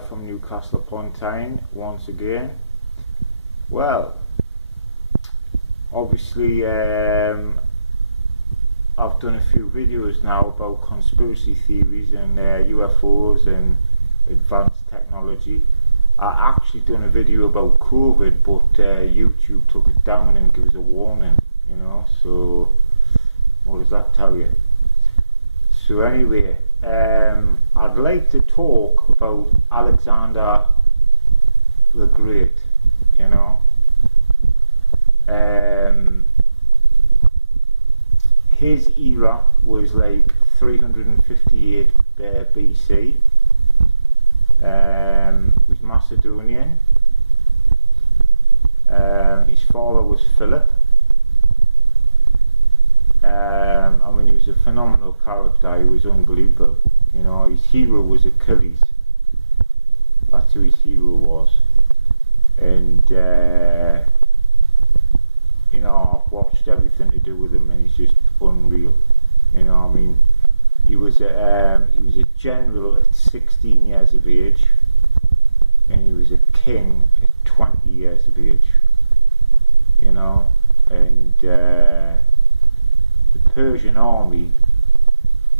From Newcastle upon Tyne once again. Well, obviously I've done a few videos now about conspiracy theories and UFOs and advanced technology. I actually done a video about COVID, but YouTube took it down and gave us a warning, you know, so what does that tell you? So anyway, I'd like to talk about Alexander the Great, you know. His era was like 358 BC. He was Macedonian. His father was Philip. I mean, he was a phenomenal character. He was unbelievable. You know, his hero was Achilles. That's who his hero was. And you know, I've watched everything to do with him, and he's just unreal. You know, I mean, he was a general at 16 years of age, and he was a king at 20 years of age. You know, and the Persian army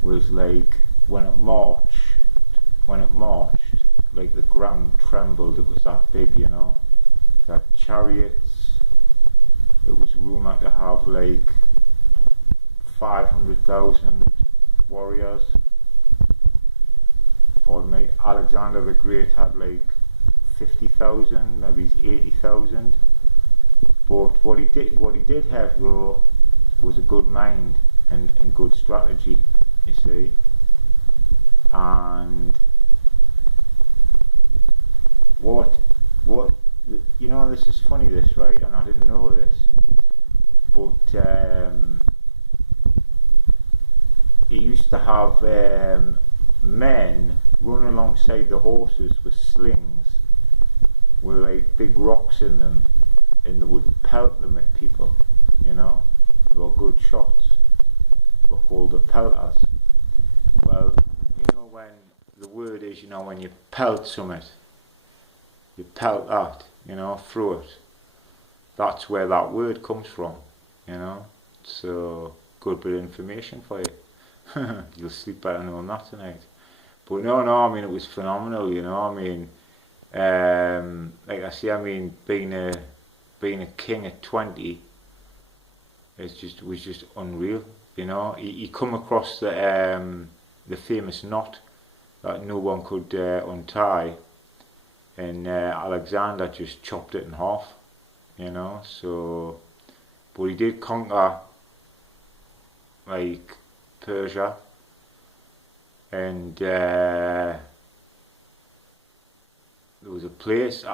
was like, when it marched, like the ground trembled. It was that big, you know. It had chariots. It was rumored to have like 500,000 warriors. Pardon me. Alexander the Great had like 50,000, maybe 80,000. But what he did have though was a good mind and good strategy, you see. And what you know, this is funny, this, right? And I didn't know this, but he used to have men run alongside the horses with slings with like big rocks in them, and they would pelt them at people, you know. They were good shots. They were called the pelters. Well, you know, when the word is, you know, when you pelt something, you pelt that, you know, through it. That's where that word comes from, you know. So, good bit of information for you. You'll sleep better knowing that tonight. But no, I mean, it was phenomenal, you know. I mean, like I say, I mean, being a king at 20 was just unreal, you know. He come across the famous knot that no one could untie, and Alexander just chopped it in half, you know. So, but he did conquer like Persia, and there was a place,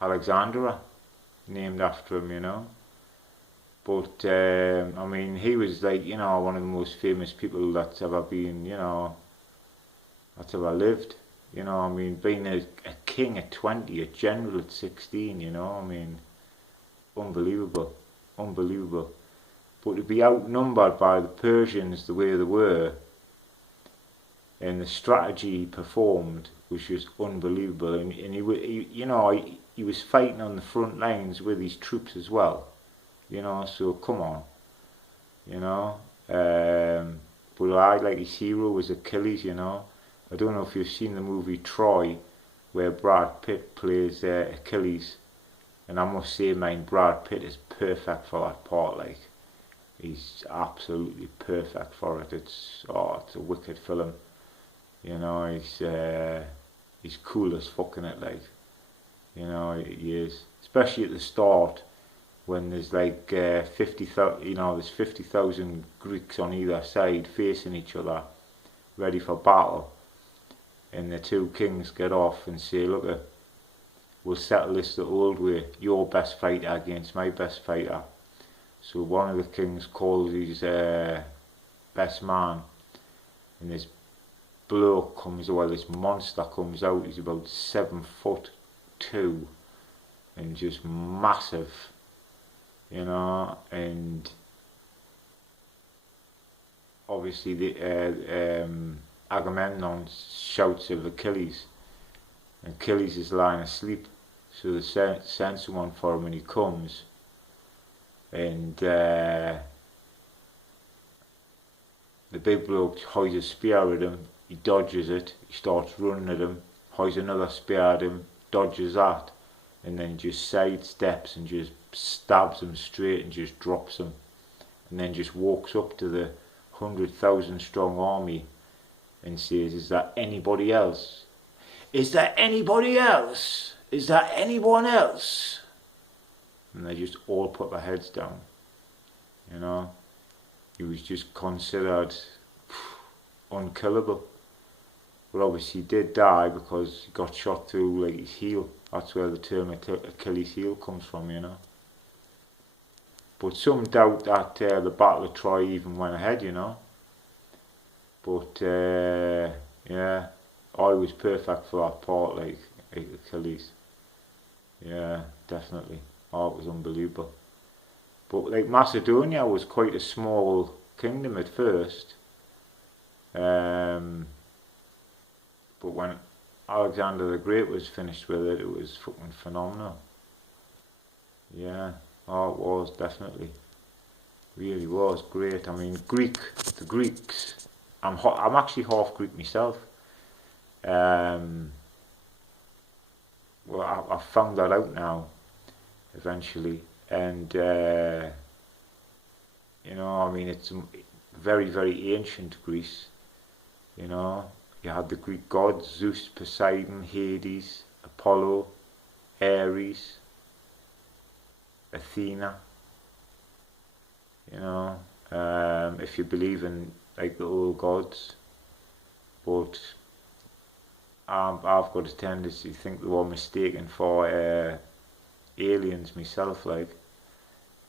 Alexandria, named after him, you know. But I mean, he was like, you know, one of the most famous people that's ever been, you know, that's ever lived. You know, I mean, being a king at 20, a general at 16, you know, I mean, unbelievable. But to be outnumbered by the Persians the way they were, and the strategy he performed was just unbelievable. And he you know, he was fighting on the front lines with his troops as well, you know. So come on, you know. But I like, his hero was Achilles, you know. I don't know if you've seen the movie Troy, where Brad Pitt plays Achilles, and I must say, man, Brad Pitt is perfect for that part. Like, he's absolutely perfect for it. It's a wicked film, you know. He's cool as fucking it, like, you know, he is. Especially at the start, when there's like 50,000, you know, there's 50,000 Greeks on either side facing each other, ready for battle. And the two kings get off and say, look, we'll settle this the old way. Your best fighter against my best fighter. So one of the kings calls his best man, and this bloke comes, well, this monster comes out. He's about 7'2", and just massive, you know. And obviously Agamemnon shouts of Achilles, and Achilles is lying asleep, so they send someone for him when he comes, and the big bloke hoys a spear at him, he dodges it, he starts running at him, hoys another spear at him, dodges that, and then just sidesteps and just stabs him straight and just drops him, and then just walks up to the 100,000 strong army and says, "Is there anybody else? Is there anybody else? Is there anyone else?" And they just all put their heads down. You know, he was just considered unkillable. But obviously he did die because he got shot through like his heel. That's where the term Achilles heel comes from, you know. But some doubt that the Battle of Troy even went ahead, you know. But yeah, I was perfect for that part, like Achilles. Yeah, definitely. Oh, it was unbelievable. But like Macedonia was quite a small kingdom at first. But when Alexander the Great was finished with it, it was fucking phenomenal. Yeah, oh, it was definitely. Really was great. I mean, the Greeks. I'm actually half Greek myself. Well, I found that out now, eventually, and you know, I mean, it's very, very ancient Greece. You know, you had the Greek gods: Zeus, Poseidon, Hades, Apollo, Ares, Athena. You know, if you believe in like the old gods, but I've got a tendency to think they were mistaken for aliens myself, like,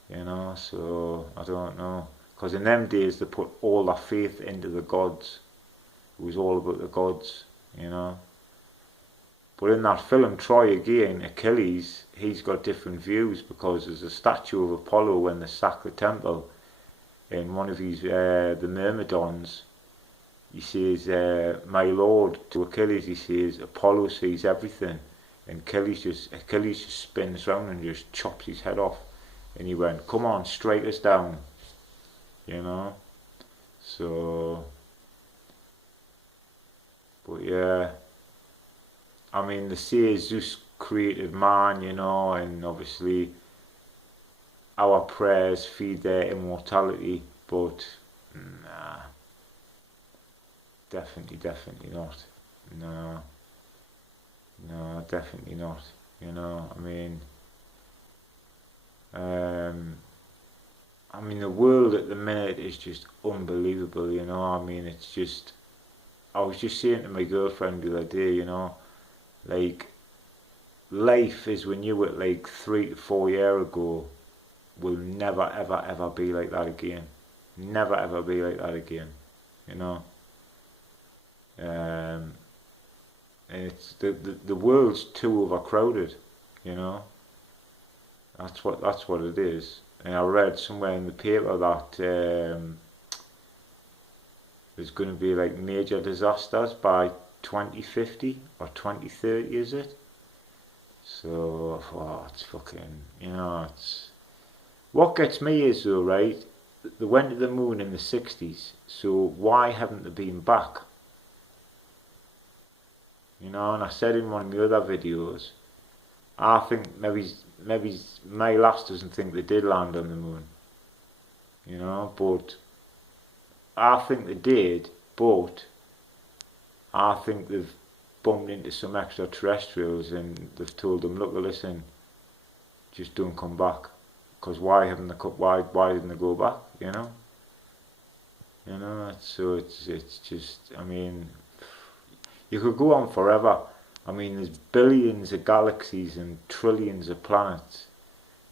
you know, so I don't know, because in them days they put all their faith into the gods. It was all about the gods, you know. But in that film Troy again, Achilles, he's got different views, because there's a statue of Apollo when they sack the temple, and one of his the Myrmidons, he says, "My lord," to Achilles. He says, "Apollo sees everything," and Achilles just spins round and just chops his head off. And he went, "Come on, strike us down," you know. So, but yeah, I mean, they say Zeus created man, you know, and obviously our prayers feed their immortality, but nah, definitely not. No, no, definitely not. You know, I mean, the world at the minute is just unbelievable. You know, I mean, it's just. I was just saying to my girlfriend the other day, you know, like life is when you were like 3 to 4 years ago will never ever ever be like that again. Never ever be like that again. You know. And it's the world's too overcrowded, you know. That's what it is. And I read somewhere in the paper that there's going to be like major disasters by 2050 or 2030, is it? So, oh, it's fucking, you know, it's. What gets me is though, right? They went to the moon in the 60s, so why haven't they been back? You know, and I said in one of my other videos, I think maybe my last doesn't think they did land on the moon. You know, but I think they did, but I think they've bumped into some extraterrestrials and they've told them, look, listen, just don't come back, because why haven't they why didn't they go back? You know, it's just, I mean, you could go on forever. I mean, there's billions of galaxies and trillions of planets,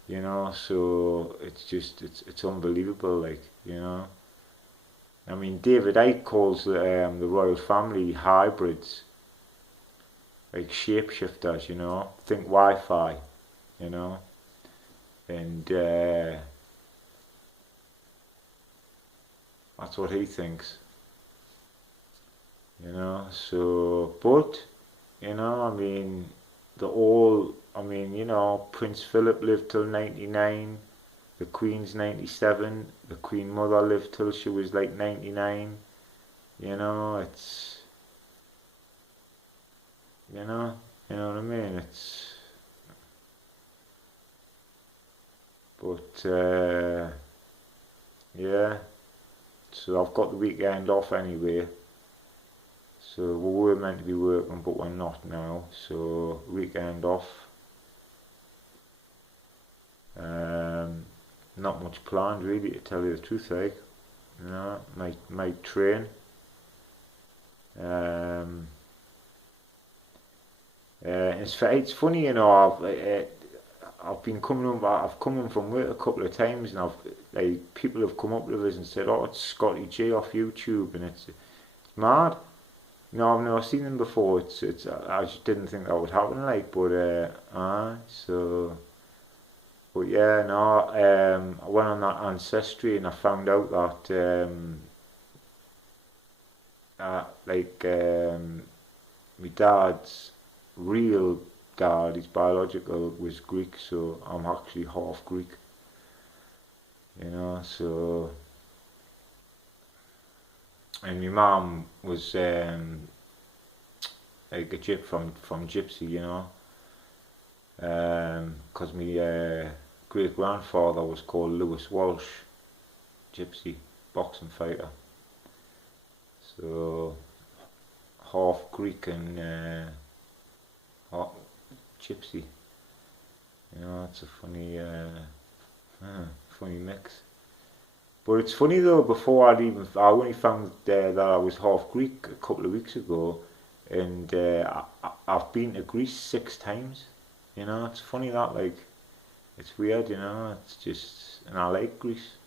you know, so it's just, it's unbelievable, like, you know. I mean, David Icke calls the royal family hybrids, like shapeshifters, you know, think Wi-Fi, you know, and That's what he thinks. You know, so, but, you know, I mean, Prince Philip lived till 99, the Queen's 97, the Queen Mother lived till she was like 99, you know, you know, you know what I mean, but, yeah, so I've got the weekend off anyway. So we were meant to be working, but we're not now. So weekend off. Not much planned really, to tell you the truth. Like, you know, might train. Um, it's funny, you know. I've been coming up. I've come in from work a couple of times, and people have come up to us and said, "Oh, it's Scotty G off YouTube," and it's mad. No, I've never seen them before. I just didn't think that would happen, like, but yeah, no, I went on that ancestry and I found out that, my dad's real dad, his biological, was Greek, so I'm actually half Greek, you know, so, and my mum was, like a gyp from Gypsy, you know, because my great grandfather was called Lewis Walsh, Gypsy, boxing fighter. So half Greek and half Gypsy. You know, it's a funny mix. But it's funny though. I only found that I was half Greek a couple of weeks ago, and I've been to Greece 6 times. You know, it's funny that, like, it's weird. You know, it's just, and I like Greece,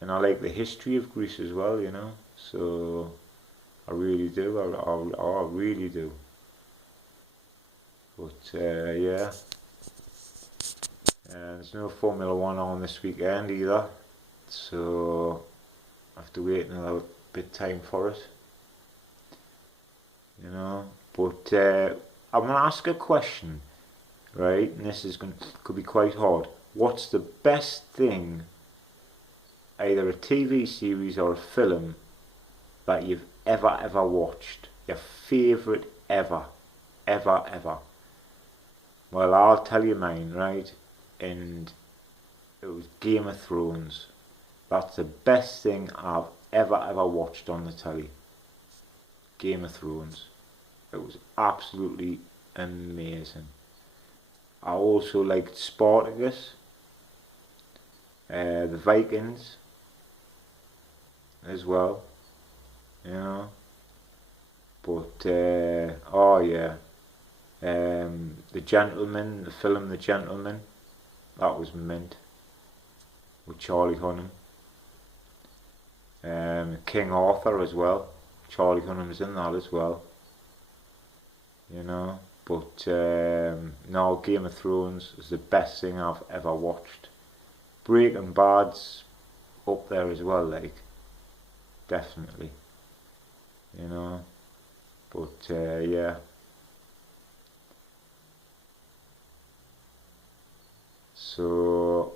and I like the history of Greece as well. You know, so I really do. I really do. But yeah, there's no Formula One on this weekend either, so I have to wait another bit time for it. You know, but I'm gonna ask a question, right? And this could be quite hard. What's the best thing, either a TV series or a film, that you've ever watched? Your favourite ever, ever? Well, I'll tell you mine, right? And it was Game of Thrones. That's the best thing I've ever watched on the telly. Game of Thrones. It was absolutely amazing. I also liked Spartacus, the Vikings as well, you know. But oh yeah, The Gentleman, the film The Gentleman, that was mint, with Charlie Hunnam. King Arthur as well. Charlie Hunnam's in that as well. You know, but no, Game of Thrones is the best thing I've ever watched. Breaking Bad's up there as well, like, definitely. You know, but yeah. So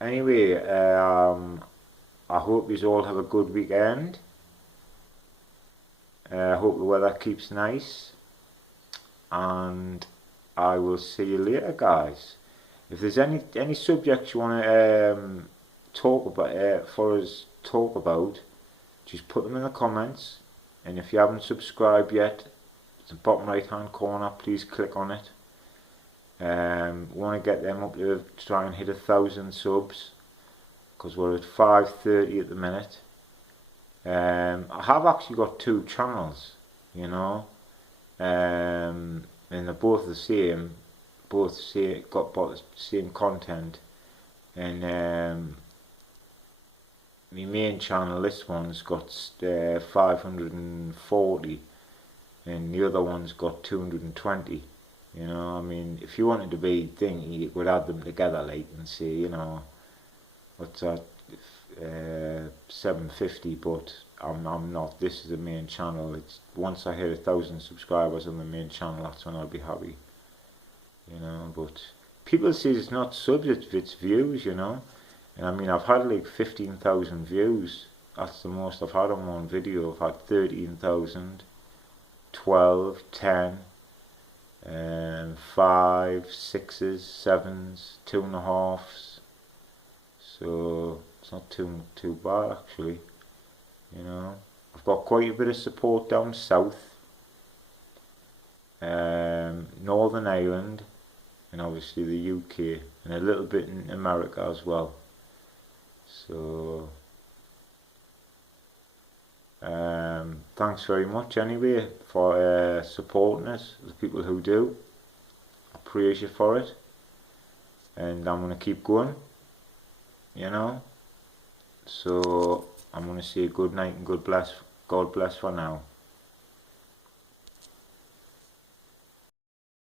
anyway, I hope you all have a good weekend. I hope the weather keeps nice, and I will see you later, guys. If there's any subjects you want to talk about, for us talk about, just put them in the comments. And if you haven't subscribed yet, it's the bottom right hand corner. Please click on it. We want to get them up to try and hit 1,000 subs, because we're at 530 at the minute. I have actually got 2 channels, you know, and they're both the same, got both the same content, and my main channel, this one's got 540, and the other one's got 220. You know, I mean, if you wanted to be thing, you would add them together, like, and see, you know, what's that, 750, but I'm not. This is the main channel. It's once I hit 1,000 subscribers on the main channel, that's when I'll be happy, you know. But people say it's not subs, it's views, you know. And I mean, I've had like 15,000 views. That's the most I've had on one video. I've had 13,000, 12, 10, 5, 6s, 7s, 2.5s. So it's not too bad actually, you know. I've got quite a bit of support down south, Northern Ireland, and obviously the UK, and a little bit in America as well. So thanks very much anyway for supporting us, the people who do. I praise you for it, and I'm going to keep going, you know. So I'm going to say good night and God bless for now.